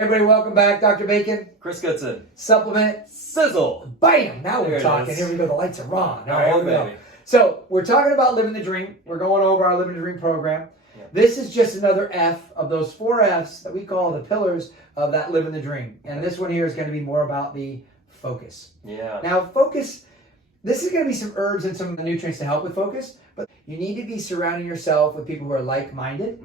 Everybody, welcome back. Dr. Bacon. Chris Goodson. Supplement. Sizzle. Bam! Now There we're it talking. is. Here we go. The lights are on. All right, Here we go. baby. So we're talking about living the dream. We're going over our living the dream program. Yeah. This is just another F of those 4 Fs that we call the pillars of that living the dream. And this one here is going to be more about the focus. Yeah. Now, focus, this is going to be some herbs and some nutrients to help with focus, but you need to be surrounding yourself with people who are like-minded,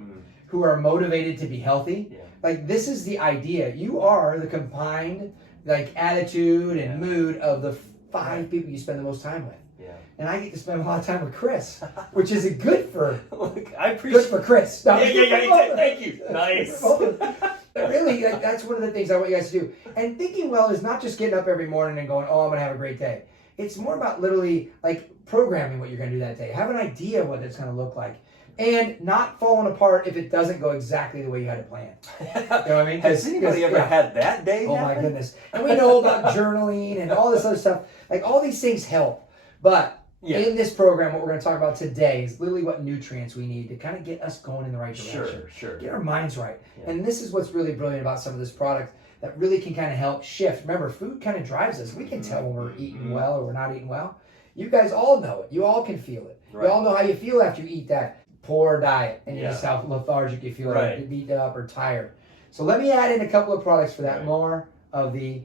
who are motivated to be healthy. Yeah. Like, this is the idea. You are the combined, like, attitude and mood of the 5 people you spend the most time with. Yeah. And I get to spend a lot of time with Chris, which is good for Look, I appreciate good for Chris. No, Yeah. Thank you. Nice. But really, like, that's one of the things I want you guys to do. And thinking well is not just getting up every morning and going, oh, I'm going to have a great day. It's more about literally, like, programming what you're going to do that day. Have an idea of what it's going to look like. And not falling apart if it doesn't go exactly the way you had it planned. You know what I mean? Has anybody ever had that day Oh happen? my goodness. And we know about journaling and all this other stuff. Like, all these things help. But in this program, what we're going to talk about today is literally what nutrients we need to kind of get us going in the right direction. Sure. Get our minds right. Yeah. And this is what's really brilliant about some of this product that really can kind of help shift. Remember, food kind of drives us. We can tell when we're eating well or we're not eating well. You guys all know it. You all can feel it. Right. You all know how you feel after you eat that poor diet and you Yeah. just how lethargic you feel, Right. like beat up or tired. So let me add in a couple of products for that, Right. more of the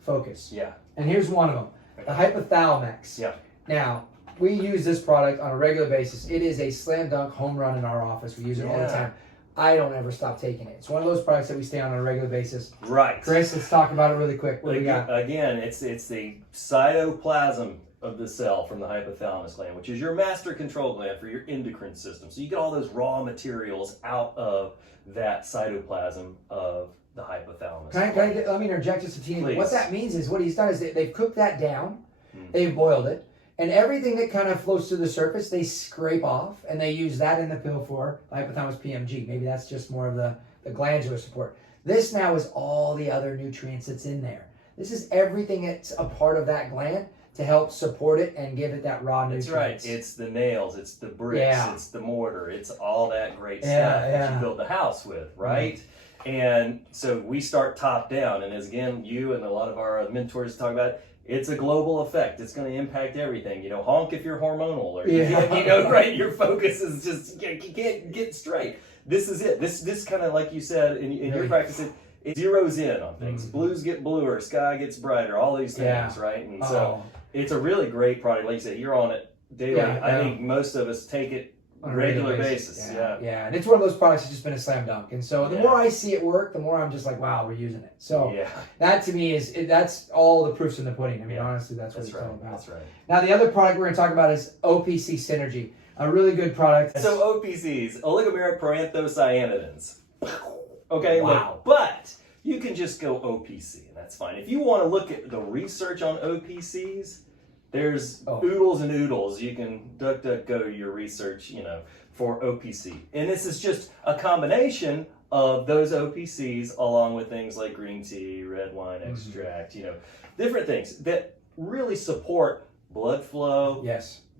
focus. Yeah. And here's one of them, the Hypothalmex. Yeah. Now, we use this product on a regular basis. It is a slam dunk home run in our office. We use it all the time. I don't ever stop taking it. It's one of those products that we stay on a regular basis. Right. Chris, let's talk about it really quick. What do we got? Again, it's the cytoplasm of the cell from the hypothalamus gland, which is your master control gland for your endocrine system. So you get all those raw materials out of that cytoplasm of the hypothalamus. Let me interject just a teeny bit. What that means is what he's done is they've cooked that down, they've boiled it, and everything that kind of floats to the surface, they scrape off, and they use that in the pill for hypothalamus PMG. Maybe that's just more of the glandular support. This now is all the other nutrients that's in there. This is everything that's a part of that gland to help support it and give it that raw nutrients. That's right. It's the nails, it's the bricks, it's the mortar, it's all that great stuff that you build the house with, right? And so we start top down, and as again, you and a lot of our mentors talk about it, it's a global effect. It's going to impact everything. You know, honk if you're hormonal, or you know, right? Your focus is just you can't get straight. This is it. This kind of, like you said in your practice, it zeroes in on things. Blues get bluer, sky gets brighter, all these things, right? And so it's a really great product. Like you said, you're on it daily. I think most of us take it on a regular basis. Yeah, and it's one of those products that's just been a slam dunk. And so the more I see it work, the more I'm just like, wow, we're using it. So that to me that's all the proof's in the pudding. I mean, honestly, that's what it's all about. That's right. Now, the other product we're going to talk about is OPC Synergy, a really good product. So OPCs, oligomeric proanthocyanidins. Okay, wow. Look, but you can just go OPC, and that's fine. If you want to look at the research on OPCs, there's oodles and oodles. You can go your research, for OPC. And this is just a combination of those OPCs along with things like green tea, red wine extract, different things that really support blood flow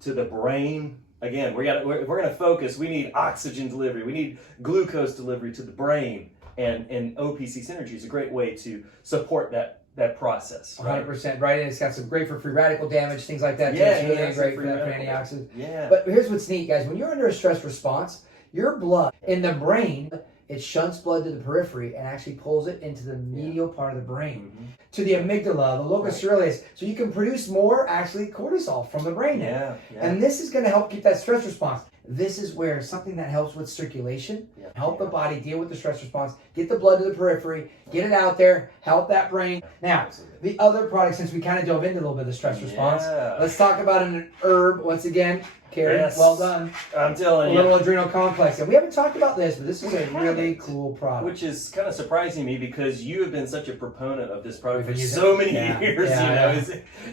to the brain. Again, if we're going to focus, we need oxygen delivery. We need glucose delivery to the brain. And OPC Synergy is a great way to support that process. 100%, right? And it's got some great for free radical damage, things like that. It's really great for antioxidants. Yeah. But here's what's neat, guys. When you're under a stress response, your blood in the brain, it shunts blood to the periphery and actually pulls it into the medial part of the brain, to the amygdala, the locus coeruleus. So you can produce more, actually, cortisol from the brain. And this is going to help keep that stress response. This is where something that helps with circulation, help the body deal with the stress response, get the blood to the periphery, get it out there, help that brain. Now, the other product, since we kind of dove into a little bit of the stress response, let's talk about an herb once again. Karen, well done. I'm telling you. A little Adrenal Complex. And we haven't talked about this, but this is a really cool product. Which is kind of surprising me because you have been such a proponent of this product for so many years.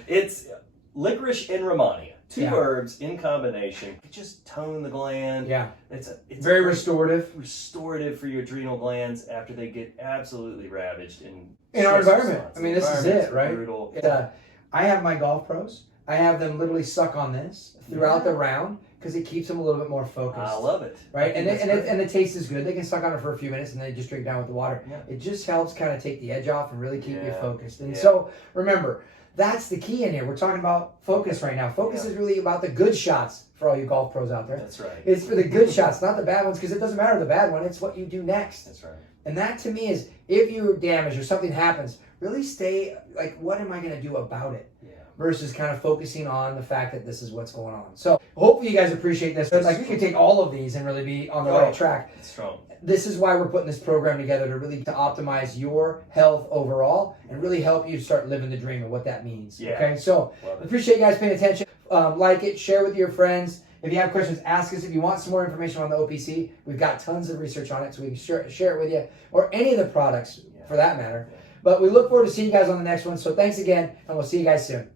It's licorice and Romania. 2 herbs in combination. You just tone the gland. It's very restorative. Restorative for your adrenal glands after they get absolutely ravaged in our environment. I mean, this is it, right? Brutal. I have my golf pros. I have them literally suck on this throughout the round, because it keeps them a little bit more focused. I love it. Right, and the taste is good. They can suck on it for a few minutes and then just drink down with the water. Yeah. It just helps kind of take the edge off and really keep you focused. And Yeah. so remember, that's the key in here. We're talking about focus right now. Focus is really about the good shots for all you golf pros out there. That's right. It's for the good shots, not the bad ones, because it doesn't matter the bad one. It's what you do next. That's right. And that to me is, if you're damaged or something happens, really stay like, what am I going to do about it? Yeah. Versus kind of focusing on the fact that this is what's going on. So hopefully you guys appreciate this. Like, we could take all of these and really be on the right track. It's strong. This is why we're putting this program together, to really to optimize your health overall and really help you start living the dream of what that means. Yeah. Okay, so appreciate you guys paying attention. Like it, share with your friends. If you have questions, ask us. If you want some more information on the OPC, we've got tons of research on it, so we can share it with you, or any of the products for that matter. But we look forward to seeing you guys on the next one. So thanks again, and we'll see you guys soon.